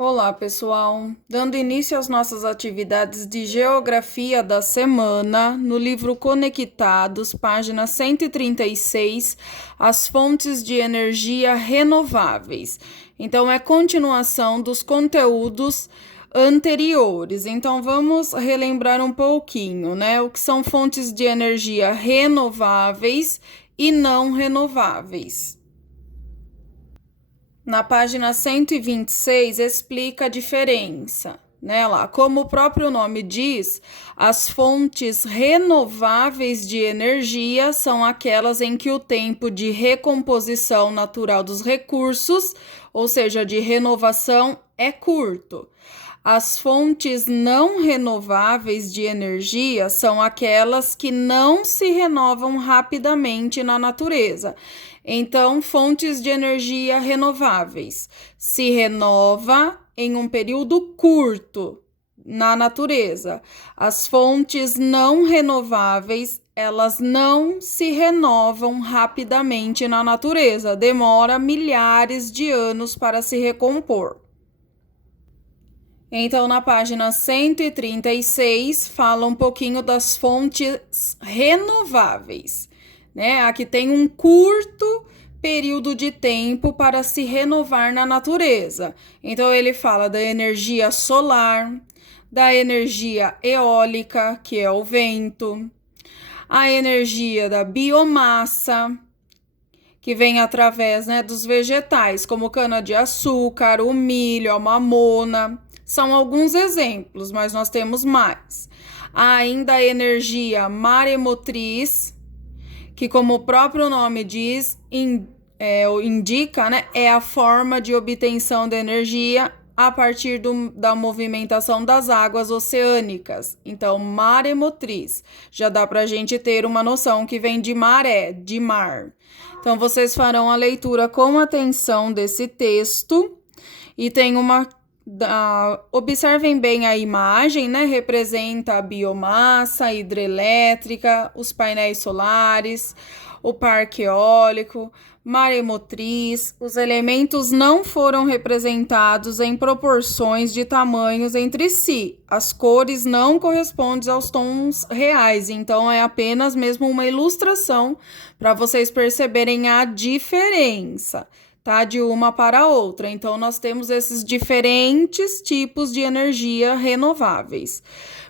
Olá, pessoal! Dando início às nossas atividades de geografia da semana, no livro Conectados, página 136, as fontes de energia renováveis. Então, é continuação dos conteúdos anteriores. Então, vamos relembrar um pouquinho, né? O que são fontes de energia renováveis e não renováveis. Na página 126 explica a diferença, né? Lá, como o próprio nome diz, as fontes renováveis de energia são aquelas em que o tempo de recomposição natural dos recursos, ou seja, de renovação, é curto. As fontes não renováveis de energia são aquelas que não se renovam rapidamente na natureza. Então, fontes de energia renováveis se renova em um período curto na natureza. As fontes não renováveis, elas não se renovam rapidamente na natureza, demora milhares de anos para se recompor. Então, na página 136, fala um pouquinho das fontes renováveis, né? Aqui tem um curto período de tempo para se renovar na natureza. Então, ele fala da energia solar, da energia eólica, que é o vento, a energia da biomassa, que vem através, né, dos vegetais, como cana-de-açúcar, o milho, a mamona. São alguns exemplos, mas nós temos mais. Há ainda a energia maremotriz, que, como o próprio nome diz, indica, né, é a forma de obtenção de energia a partir da movimentação das águas oceânicas. Então, maremotriz. Já dá para a gente ter uma noção que vem de maré, de mar. Então, vocês farão a leitura com atenção desse texto e tem uma. Observem bem a imagem, né? Representa a biomassa, a hidrelétrica, os painéis solares, o parque eólico, maremotriz. Os elementos não foram representados em proporções de tamanhos entre si. As cores não correspondem aos tons reais, então é apenas mesmo uma ilustração para vocês perceberem a diferença, tá? De uma para outra. Então, nós temos esses diferentes tipos de energia renováveis.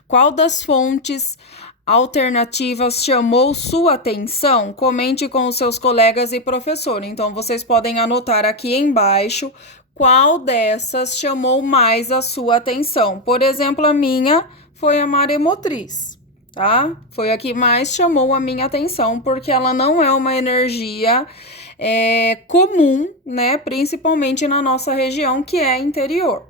Qual das fontes alternativas chamou sua atenção? Comente com os seus colegas e professor. Então, vocês podem anotar aqui embaixo qual dessas chamou mais a sua atenção. Por exemplo, a minha foi a maremotriz, tá? Foi a que mais chamou a minha atenção, porque ela não é uma energia comum, né? Principalmente na nossa região, que é interior.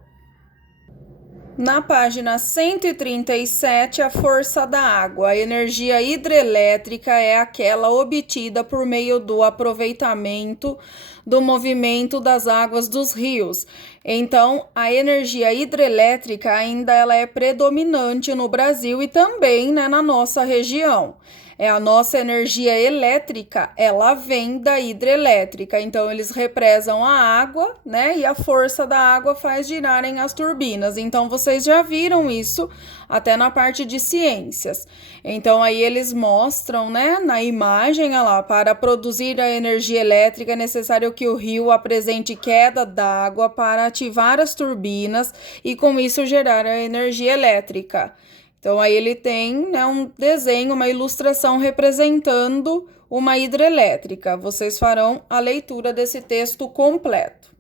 Na página 137, a força da água. A energia hidrelétrica é aquela obtida por meio do aproveitamento do movimento das águas dos rios. Então, a energia hidrelétrica ainda ela é predominante no Brasil e também, né, na nossa região. A nossa energia elétrica, ela vem da hidrelétrica. Então, eles represam a água, né? E a força da água faz girarem as turbinas. Então, vocês já viram isso até na parte de ciências. Então, aí eles mostram, né, na imagem, olha lá, para produzir a energia elétrica é necessário que o rio apresente queda d'água para ativar as turbinas e, com isso, gerar a energia elétrica. Então, aí ele tem, né, um desenho, uma ilustração representando uma hidrelétrica. Vocês farão a leitura desse texto completo.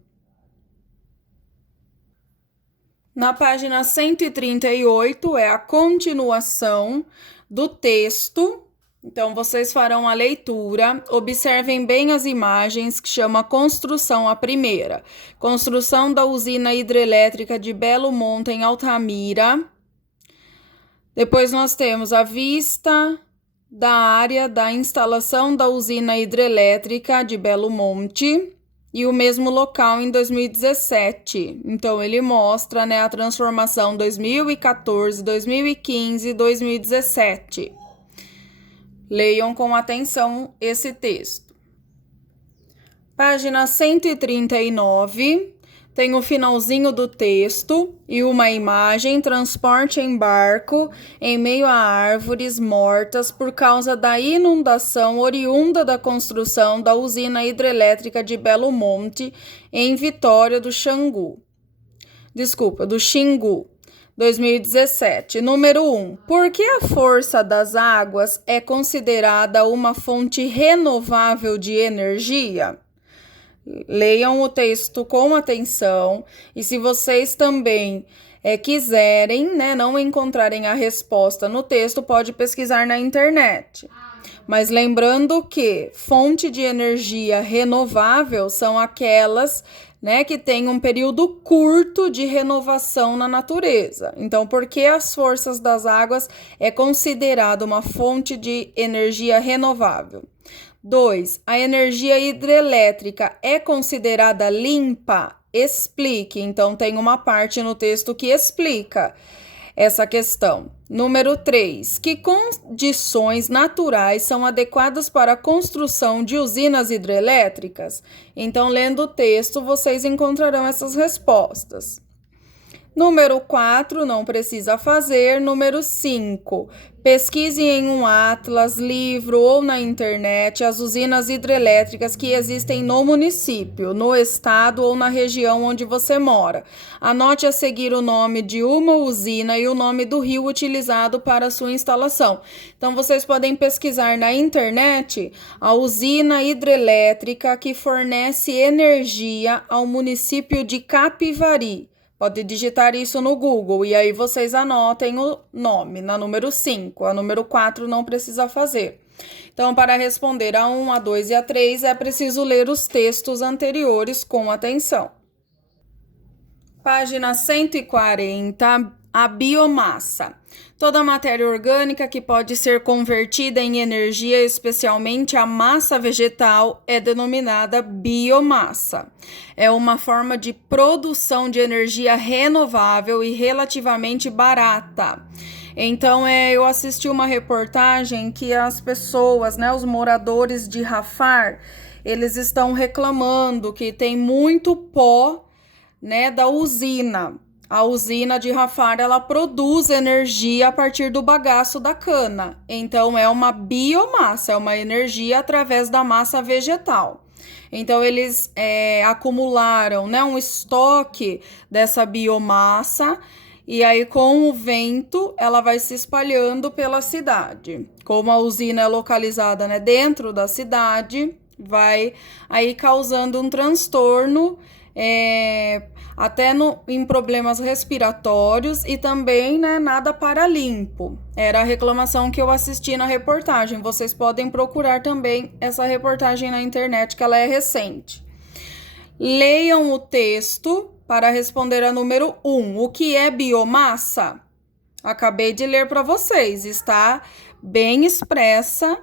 Na página 138 é a continuação do texto. Então, vocês farão a leitura, observem bem as imagens que chama construção a primeira. Construção da usina hidrelétrica de Belo Monte, em Altamira. Depois nós temos a vista da área da instalação da usina hidrelétrica de Belo Monte e o mesmo local em 2017. Então, ele mostra, né, a transformação 2014, 2015 e 2017. Leiam com atenção esse texto. Página 139 tem o finalzinho do texto e uma imagem: transporte em barco em meio a árvores mortas por causa da inundação oriunda da construção da usina hidrelétrica de Belo Monte, em Vitória do Xingu. 2017. Número 1. Por que a força das águas é considerada uma fonte renovável de energia? Leiam o texto com atenção e se vocês também quiserem, não encontrarem a resposta no texto, pode pesquisar na internet. Mas lembrando que fonte de energia renovável são aquelas que têm um período curto de renovação na natureza. Então, por que as forças das águas é considerada uma fonte de energia renovável? 2. A energia hidrelétrica é considerada limpa? Explique. Então, tem uma parte no texto que explica essa questão. Número 3. Que condições naturais são adequadas para a construção de usinas hidrelétricas? Então, lendo o texto, vocês encontrarão essas respostas. Número 4, não precisa fazer. Número 5, pesquise em um atlas, livro ou na internet as usinas hidrelétricas que existem no município, no estado ou na região onde você mora. Anote a seguir o nome de uma usina e o nome do rio utilizado para sua instalação. Então, vocês podem pesquisar na internet a usina hidrelétrica que fornece energia ao município de Capivari. Pode digitar isso no Google e aí vocês anotem o nome na número 5. A número 4 não precisa fazer. Então, para responder a 1, a 2 e a 3, é preciso ler os textos anteriores com atenção. Página 140, a biomassa. Toda matéria orgânica que pode ser convertida em energia, especialmente a massa vegetal, é denominada biomassa. É uma forma de produção de energia renovável e relativamente barata. Então, eu assisti uma reportagem que as pessoas, os moradores de Rafar, eles estão reclamando que tem muito pó, da usina. A usina de Rafar, ela produz energia a partir do bagaço da cana. Então, é uma biomassa, é uma energia através da massa vegetal. Então, eles acumularam um estoque dessa biomassa e aí, com o vento, ela vai se espalhando pela cidade. Como a usina é localizada dentro da cidade, vai aí causando um transtorno até em problemas respiratórios e também nada para limpo. Era a reclamação que eu assisti na reportagem. Vocês podem procurar também essa reportagem na internet, que ela é recente. Leiam o texto para responder a número 1. O que é biomassa? Acabei de ler para vocês, está bem expressa,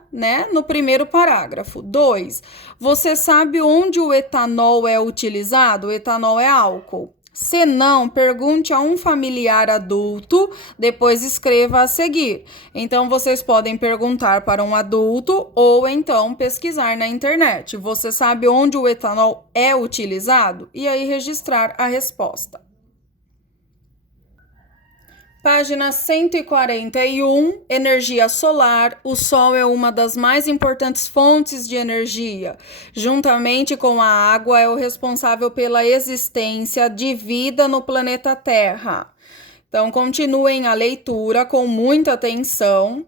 no primeiro parágrafo. 2. Você sabe onde o etanol é utilizado? O etanol é álcool. Se não, pergunte a um familiar adulto, depois escreva a seguir. Então, vocês podem perguntar para um adulto ou então pesquisar na internet. Você sabe onde o etanol é utilizado? E aí registrar a resposta. Página 141, energia solar. O Sol é uma das mais importantes fontes de energia. Juntamente com a água, é o responsável pela existência de vida no planeta Terra. Então, continuem a leitura com muita atenção.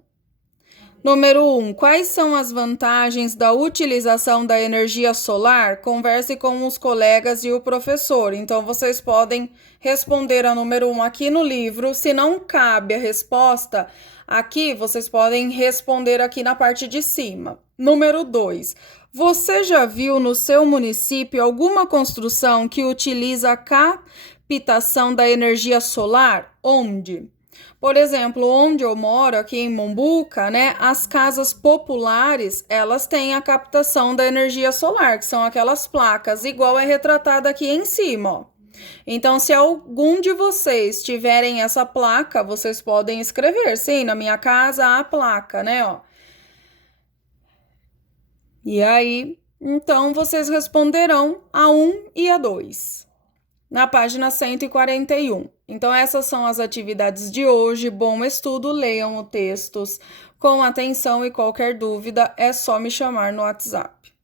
Número 1. Quais são as vantagens da utilização da energia solar? Converse com os colegas e o professor. Então, vocês podem responder a número 1 aqui no livro. Se não cabe a resposta aqui, vocês podem responder aqui na parte de cima. Número 2. Você já viu no seu município alguma construção que utiliza a captação da energia solar? Onde? Por exemplo, onde eu moro, aqui em Mombuca, as casas populares, elas têm a captação da energia solar, que são aquelas placas, igual é retratada aqui em cima, ó. Então, se algum de vocês tiverem essa placa, vocês podem escrever, sim, na minha casa há a placa, ó. E aí, então, vocês responderão a 1 e a 2. na página 141. Então, essas são as atividades de hoje. Bom estudo, leiam os textos com atenção e qualquer dúvida é só me chamar no WhatsApp.